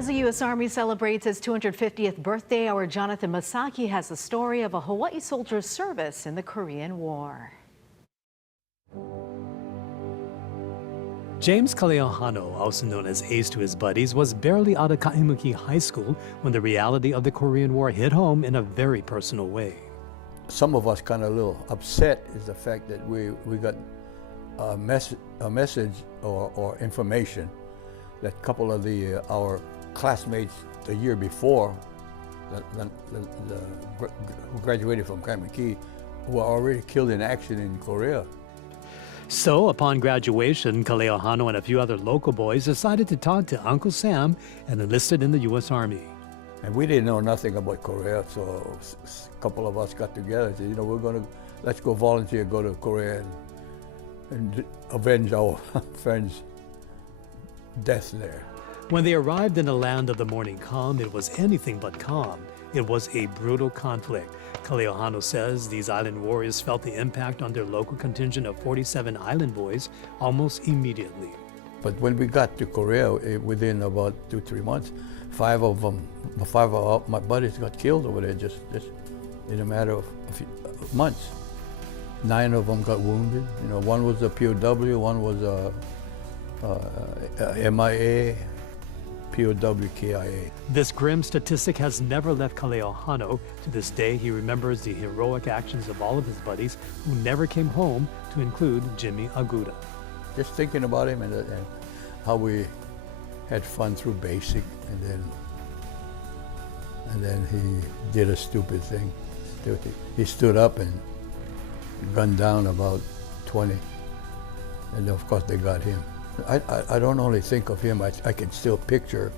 As the U.S. Army celebrates its 250th birthday, our Jonathan Masaki has the story of a Hawaii soldier's service in the Korean War. James Kaleohano, also known as Ace to his buddies, was barely out of Kaimuki High School when the reality of the Korean War hit home in a very personal way. Some of us kind of a little upset is the fact that we got a message or information that a couple of our classmates the year before who graduated from Kaimuki were already killed in action in Korea. So, upon graduation, Kaleohano and a few other local boys decided to talk to Uncle Sam and enlisted in the U.S. Army. And we didn't know nothing about Korea, so a couple of us got together and said, you know, let's go volunteer, go to Korea and avenge our friends' death there. When they arrived in the land of the morning calm, it was anything but calm. It was a brutal conflict. Kaleohano says these island warriors felt the impact on their local contingent of 47 island boys almost immediately. But when we got to Korea, within about 2-3 months, five of my buddies got killed over there just in a matter of a few months. 9 of them got wounded. You know, one was a POW, one was a MIA, POW, KIA. This grim statistic has never left Kaleohano. To this day, he remembers the heroic actions of all of his buddies who never came home, to include Jimmy Aguda. Just thinking about him and how we had fun through basic, and then he did a stupid thing. He stood up and gunned down about 20, and of course they got him. I don't only think of him, I can still picture,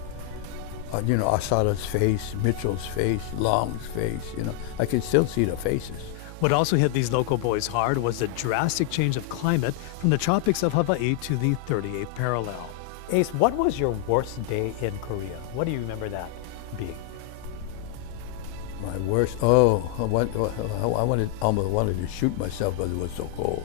you know, Asada's face, Mitchell's face, Long's face, you know, I can still see the faces. What also hit these local boys hard was the drastic change of climate from the tropics of Hawaii to the 38th parallel. Ace, what was your worst day in Korea? What do you remember that being? My worst, I almost wanted to shoot myself because it was so cold.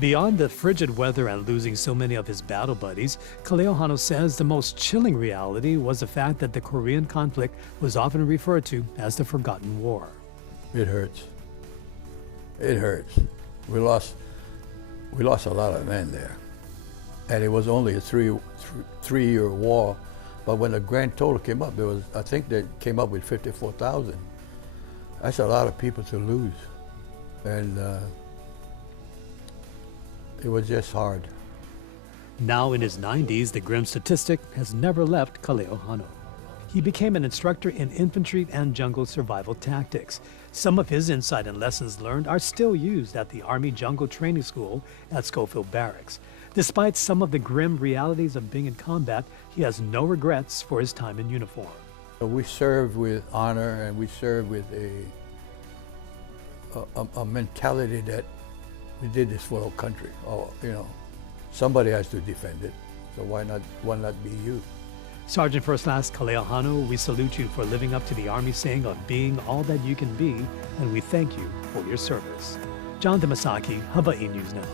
Beyond the frigid weather and losing so many of his battle buddies, Kaleohano says the most chilling reality was the fact that the Korean conflict was often referred to as the Forgotten War. It hurts. It hurts. We lost a lot of men there. And it was only a three-year war. But when the grand total came up, I think they came up with 54,000. That's a lot of people to lose. And it was just hard. Now in his 90s, the grim statistic has never left Kaleohano. He became an instructor in infantry and jungle survival tactics. Some of his insight and lessons learned are still used at the Army Jungle Training School at Schofield Barracks. Despite some of the grim realities of being in combat, he has no regrets for his time in uniform. We served with honor, and we served with a mentality that we did this for our country. Oh, you know, somebody has to defend it, so why not be you? Sergeant First Class Kaleohano, we salute you for living up to the Army saying of being all that you can be, and we thank you for your service. Jonathan Masaki, Hawaii News Now.